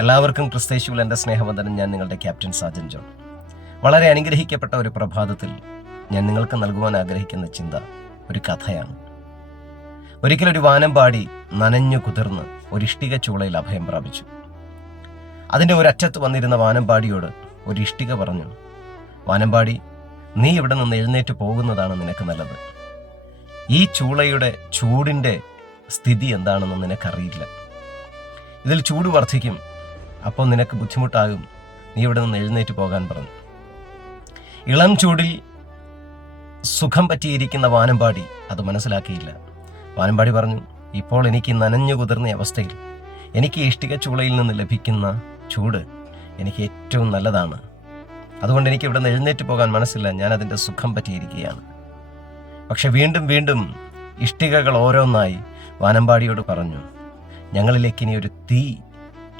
എല്ലാവർക്കും ക്രിസ്തയേശുവിൽ എൻ്റെ സ്നേഹവന്ദനം. ഞാൻ നിങ്ങളുടെ ക്യാപ്റ്റൻ സാജൻ ജോൺ. വളരെ അനുഗ്രഹിക്കപ്പെട്ട ഒരു പ്രഭാതത്തിൽ ഞാൻ നിങ്ങൾക്ക് നൽകുവാൻ ആഗ്രഹിക്കുന്ന ചിന്ത ഒരു കഥയാണ്. ഒരിക്കലൊരു വാനമ്പാടി നനഞ്ഞു കുതിർന്ന് ഒരു ഇഷ്ടിക ചൂളയിൽ അഭയം പ്രാപിച്ചു. അതിൻ്റെ ഒരറ്റത്ത് വന്നിരുന്ന വാനമ്പാടിയോട് ഒരു ഇഷ്ടിക പറഞ്ഞു, വാനമ്പാടി, നീ ഇവിടെ നിന്ന് എഴുന്നേറ്റ് പോകുന്നതാണ് നിനക്ക് നല്ലത്. ഈ ചൂളയുടെ ചൂടിൻ്റെ സ്ഥിതി എന്താണെന്ന് നിനക്കറിയില്ല. ഇതിൽ ചൂട് വർദ്ധിക്കും, അപ്പോൾ നിനക്ക് ബുദ്ധിമുട്ടാകും. നീ ഇവിടെ നിന്ന് എഴുന്നേറ്റ് പോകാൻ പറഞ്ഞു. ഇളം ചൂടിൽ സുഖം പറ്റിയിരിക്കുന്ന വാനമ്പാടി അത് മനസ്സിലാക്കിയില്ല. വാനമ്പാടി പറഞ്ഞു, ഇപ്പോൾ എനിക്ക് നനഞ്ഞു കുതിർന്ന അവസ്ഥയിൽ എനിക്ക് ഇഷ്ടിക ചൂളയിൽ നിന്ന് ലഭിക്കുന്ന ചൂട് എനിക്ക് ഏറ്റവും നല്ലതാണ്. അതുകൊണ്ട് എനിക്ക് ഇവിടെ നിന്ന് എഴുന്നേറ്റ് പോകാൻ മനസ്സില്ല. ഞാൻ അതിൻ്റെ സുഖം പറ്റിയിരിക്കുകയാണ്. പക്ഷെ വീണ്ടും വീണ്ടും ഇഷ്ടികകൾ ഓരോന്നായി വാനമ്പാടിയോട് പറഞ്ഞു, ഞങ്ങളിലേക്ക് ഇനി ഒരു തീ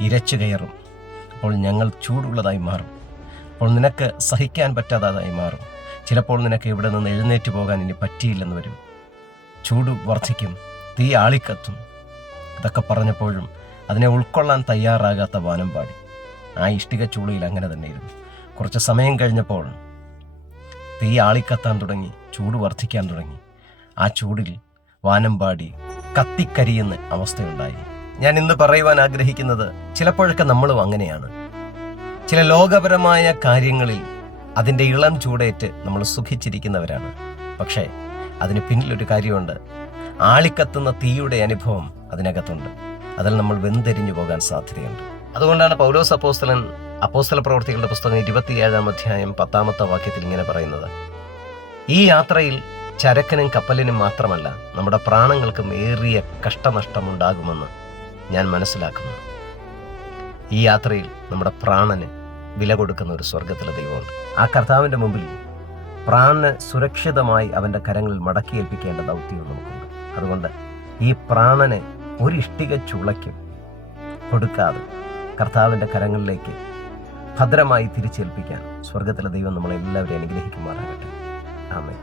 ഇരച്ചു കയറും. അപ്പോൾ ഞങ്ങൾ ചൂടുള്ളതായി മാറും. അപ്പോൾ നിനക്ക് സഹിക്കാൻ പറ്റാത്തതായി മാറും. ചിലപ്പോൾ നിനക്ക് ഇവിടെ നിന്ന് എഴുന്നേറ്റ് പോകാൻ ഇനി പറ്റിയില്ലെന്ന് വരും. ചൂട് വർദ്ധിക്കും, തീ ആളിക്കത്തും. ഇതൊക്കെ പറഞ്ഞപ്പോഴും അതിനെ ഉൾക്കൊള്ളാൻ തയ്യാറാകാത്ത വാനമ്പാടി ആ ഇഷ്ടിക ചൂളയിൽ അങ്ങനെ തന്നെ ഇരുന്നു. കുറച്ച് സമയം കഴിഞ്ഞപ്പോൾ തീ ആളിക്കത്താൻ തുടങ്ങി, ചൂട് വർദ്ധിക്കാൻ തുടങ്ങി. ആ ചൂടിൽ വാനമ്പാടി കത്തിക്കരിയുന്ന അവസ്ഥയുണ്ടായി. ഞാൻ ഇന്ന് പറയുവാൻ ആഗ്രഹിക്കുന്നത്, ചിലപ്പോഴൊക്കെ നമ്മളും അങ്ങനെയാണ്. ചില ലോകപരമായ കാര്യങ്ങളിൽ അതിൻ്റെ ഇളം ചൂടേറ്റ് നമ്മൾ സുഖിച്ചിരിക്കുന്നവരാണ്. പക്ഷേ അതിന് പിന്നിലൊരു കാര്യമുണ്ട്. ആളിക്കത്തുന്ന തീയുടെ അനുഭവം അതിനകത്തുണ്ട്. അതിൽ നമ്മൾ വെന്തെരിഞ്ഞു പോകാൻ സാധ്യതയുണ്ട്. അതുകൊണ്ടാണ് പൗലോസ് അപ്പോസ്തലൻ അപ്പോസ്തല പ്രവൃത്തികളുടെ പുസ്തകം 27-ാം അധ്യായം 10-ാമത്തെ വാക്യത്തിൽ ഇങ്ങനെ പറയുന്നത്, ഈ യാത്രയിൽ ചരക്കനും കപ്പലിനും മാത്രമല്ല നമ്മുടെ പ്രാണങ്ങൾക്കും ഏറിയ കഷ്ടനഷ്ടമുണ്ടാകുമെന്ന് ഞാൻ മനസ്സിലാക്കുന്നു. ഈ യാത്രയിൽ നമ്മുടെ പ്രാണന് വില കൊടുക്കുന്ന ഒരു സ്വർഗത്തിലെ ദൈവമുണ്ട്. ആ കർത്താവിൻ്റെ മുമ്പിൽ പ്രാണന് സുരക്ഷിതമായി അവൻ്റെ കരങ്ങളിൽ മടക്കിയേൽപ്പിക്കേണ്ട ദൗത്യം നമുക്കുണ്ട്. അതുകൊണ്ട് ഈ പ്രാണനെ ഒരു ഇഷ്ടിക ചുളയ്ക്കും കൊടുക്കാതെ കർത്താവിൻ്റെ കരങ്ങളിലേക്ക് ഭദ്രമായി തിരിച്ചേൽപ്പിക്കാൻ സ്വർഗത്തിലെ ദൈവം നമ്മളെല്ലാവരെയും അനുഗ്രഹിക്കുമാറാകട്ടെ. ആമേൻ.